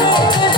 Yeah.